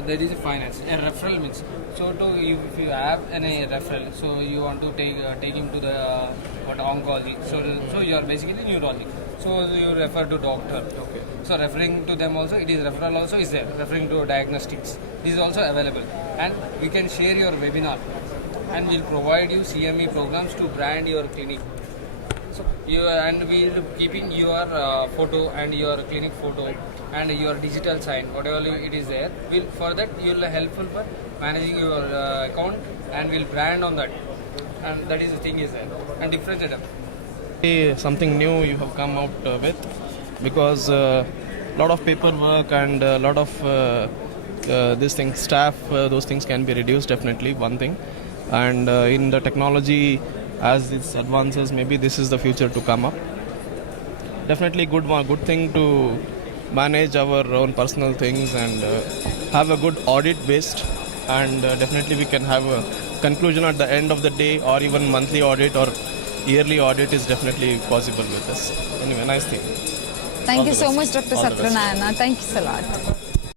there is a finance. A referral means if you have any referral, so you want to take him to the oncology. So you are basically neurology. So you refer to doctor. Okay. So referring to them also, it is referral also is there. Referring to diagnostics, this is also available, and we can share your webinar, and we'll provide you CME programs to brand your clinic. So we'll keeping your photo and your clinic photo and your digital sign, whatever it is there. For that you'll helpful for managing your account, and we'll brand on that, and that is the thing is there and differentiate them. Something new you have come out with, because a lot of paperwork and a lot of this thing staff, those things can be reduced, definitely one thing. And in the technology, as this advances, maybe this is the future to come up. Definitely good thing to manage our own personal things and have a good audit based, and definitely we can have a conclusion at the end of the day, or even monthly audit or yearly audit is definitely possible with this. Anyway, nice thing. Thank All you the so best. much, Dr. All the best. Satyanarayana. Thank you so lot.